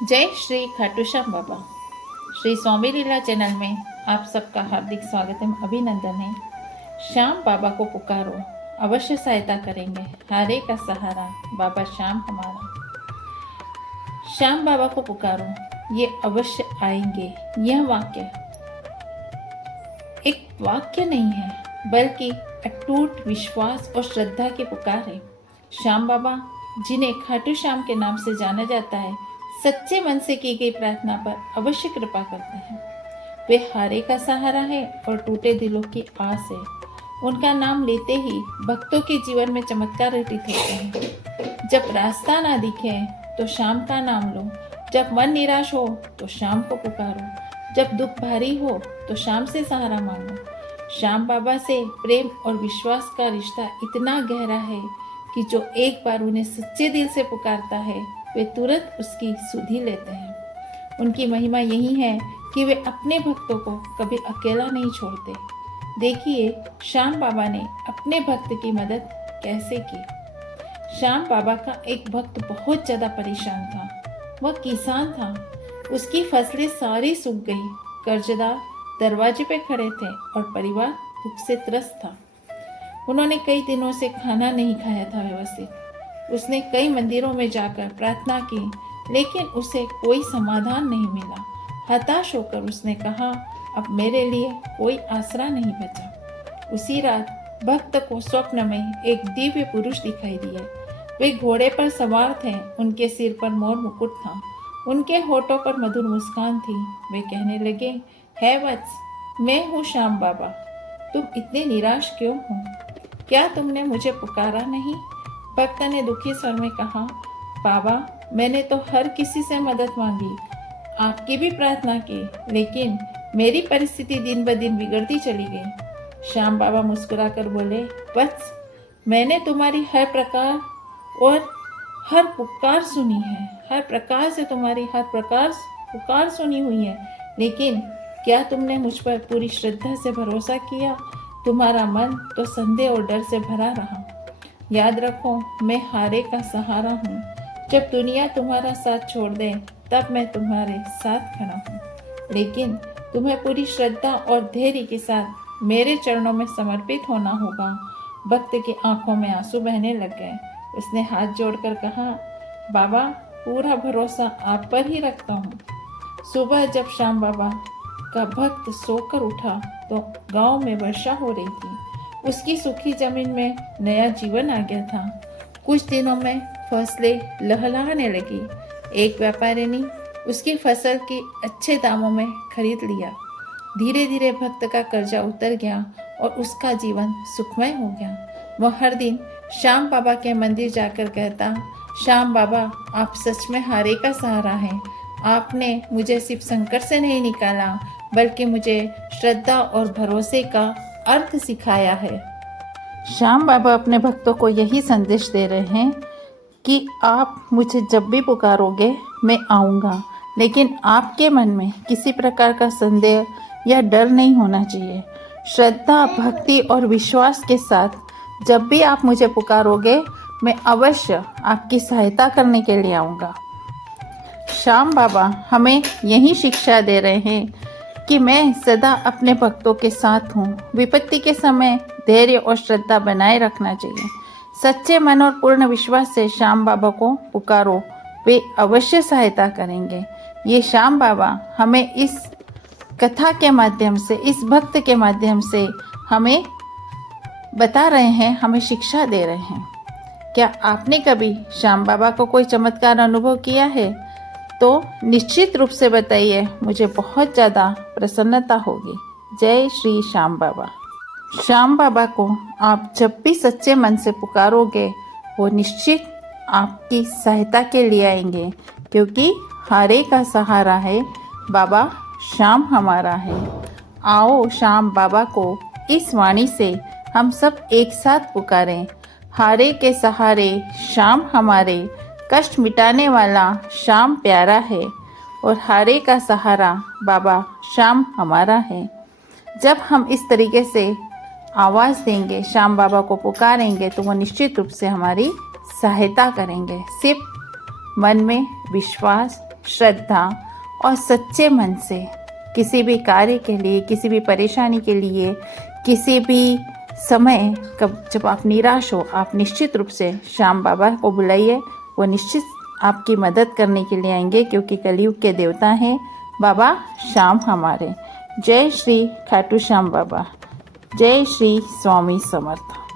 जय श्री खाटू श्याम बाबा। श्री स्वामी लीला चैनल में आप सबका हार्दिक स्वागत है, अभिनंदन है। श्याम बाबा को पुकारो, अवश्य सहायता करेंगे, हारे का सहारा बाबा श्याम हमारा। श्याम बाबा को पुकारो, ये अवश्य आएंगे। यह वाक्य एक वाक्य नहीं है, बल्कि अटूट विश्वास और श्रद्धा की पुकार है। श्याम बाबा, जिन्हें खाटू श्याम के नाम से जाना जाता है, सच्चे मन से की गई प्रार्थना पर अवश्य कृपा करते हैं। वे हारे का सहारा है और टूटे दिलों की आस है। उनका नाम लेते ही भक्तों के जीवन में चमत्कार घटित होते हैं। जब रास्ता ना दिखे तो श्याम का नाम लो, जब मन निराश हो तो श्याम को पुकारो, जब दुख भारी हो तो श्याम से सहारा मांगो। श्याम बाबा से प्रेम और विश्वास का रिश्ता इतना गहरा है कि जो एक बार उन्हें सच्चे दिल से पुकारता है, वे तुरंत उसकी सुधि लेते हैं। उनकी महिमा यही है कि वे अपने भक्तों को कभी अकेला नहीं छोड़ते। देखिए श्याम बाबा ने अपने भक्त की मदद कैसे की। श्याम बाबा का एक भक्त बहुत ज़्यादा परेशान था। वह किसान था, उसकी फसलें सारी सूख गई, कर्जदार दरवाजे पे खड़े थे और परिवार भूख से त्रस्त था। उन्होंने कई दिनों से खाना नहीं खाया था व्यवस्थित। उसने कई मंदिरों में जाकर प्रार्थना की, लेकिन उसे कोई समाधान नहीं मिला। हताश होकर उसने कहा, अब मेरे लिए कोई आसरा नहीं बचा। उसी रात भक्त को स्वप्न में एक दिव्य पुरुष दिखाई दिया। वे घोड़े पर सवार थे, उनके सिर पर मोर मुकुट था, उनके होठों पर मधुर मुस्कान थी। वे कहने लगे, हे वत्स, मैं हूँ श्याम बाबा। तुम इतने निराश क्यों हो? क्या तुमने मुझे पुकारा नहीं? भक्त ने दुखी स्वर में कहा, बाबा, मैंने तो हर किसी से मदद मांगी, आपकी भी प्रार्थना की, लेकिन मेरी परिस्थिति दिन ब दिन बिगड़ती चली गई। श्याम बाबा मुस्कुराकर बोले, वत्स, मैंने तुम्हारी हर प्रकार और हर पुकार सुनी है, हर प्रकार से तुम्हारी हर प्रकार पुकार सुनी हुई है, लेकिन क्या तुमने मुझ पर पूरी श्रद्धा से भरोसा किया? तुम्हारा मन तो संदेह और डर से भरा रहा। याद रखो, मैं हारे का सहारा हूँ। जब दुनिया तुम्हारा साथ छोड़ दे, तब मैं तुम्हारे साथ खड़ा हूँ, लेकिन तुम्हें पूरी श्रद्धा और धैर्य के साथ मेरे चरणों में समर्पित होना होगा। भक्त की आंखों में आंसू बहने लग गए। उसने हाथ जोड़कर कहा, बाबा, पूरा भरोसा आप पर ही रखता हूँ। सुबह जब श्याम बाबा का भक्त सोकर उठा तो गांव में वर्षा हो रही थी। उसकी सूखी जमीन में नया जीवन आ गया था। कुछ दिनों में फसलें लहलहाने लगी। एक व्यापारी ने उसकी फसल की अच्छे दामों में खरीद लिया। धीरे धीरे भक्त का कर्जा उतर गया और उसका जीवन सुखमय हो गया। वह हर दिन श्याम बाबा के मंदिर जाकर कहता, श्याम बाबा, आप सच में हारे का सहारा हैं। आपने मुझे सिर्फ संकट से नहीं निकाला, बल्कि मुझे श्रद्धा और भरोसे का अर्थ सिखाया है। श्याम बाबा अपने भक्तों को यही संदेश दे रहे हैं कि आप मुझे जब भी पुकारोगे मैं आऊँगा, लेकिन आपके मन में किसी प्रकार का संदेह या डर नहीं होना चाहिए। श्रद्धा, भक्ति और विश्वास के साथ जब भी आप मुझे पुकारोगे, मैं अवश्य आपकी सहायता करने के लिए आऊँगा। श्याम बाबा हमें यही शिक्षा दे रहे हैं कि मैं सदा अपने भक्तों के साथ हूँ। विपत्ति के समय धैर्य और श्रद्धा बनाए रखना चाहिए। सच्चे मन और पूर्ण विश्वास से श्याम बाबा को पुकारो, वे अवश्य सहायता करेंगे। ये श्याम बाबा हमें इस कथा के माध्यम से, इस भक्त के माध्यम से हमें बता रहे हैं, हमें शिक्षा दे रहे हैं। क्या आपने कभी श्याम बाबा को कोई चमत्कार अनुभव किया है? तो निश्चित रूप से बताइए, मुझे बहुत ज़्यादा प्रसन्नता होगी। जय श्री श्याम बाबा। श्याम बाबा को आप जब भी सच्चे मन से पुकारोगे, वो निश्चित आपकी सहायता के लिए आएंगे, क्योंकि हारे का सहारा है बाबा श्याम हमारा है। आओ श्याम बाबा को इस वाणी से हम सब एक साथ पुकारें। हारे के सहारे श्याम हमारे, कष्ट मिटाने वाला श्याम प्यारा है, और हारे का सहारा बाबा श्याम हमारा है। जब हम इस तरीके से आवाज़ देंगे, श्याम बाबा को पुकारेंगे, तो वो निश्चित रूप से हमारी सहायता करेंगे। सिर्फ मन में विश्वास, श्रद्धा और सच्चे मन से किसी भी कार्य के लिए, किसी भी परेशानी के लिए, किसी भी समय कब जब आप निराश हो, आप निश्चित रूप से श्याम बाबा को बुलाइए। वो निश्चित आपकी मदद करने के लिए आएंगे, क्योंकि कलयुग के देवता हैं बाबा श्याम हमारे। जय श्री खाटू श्याम बाबा, जय श्री स्वामी समर्थ।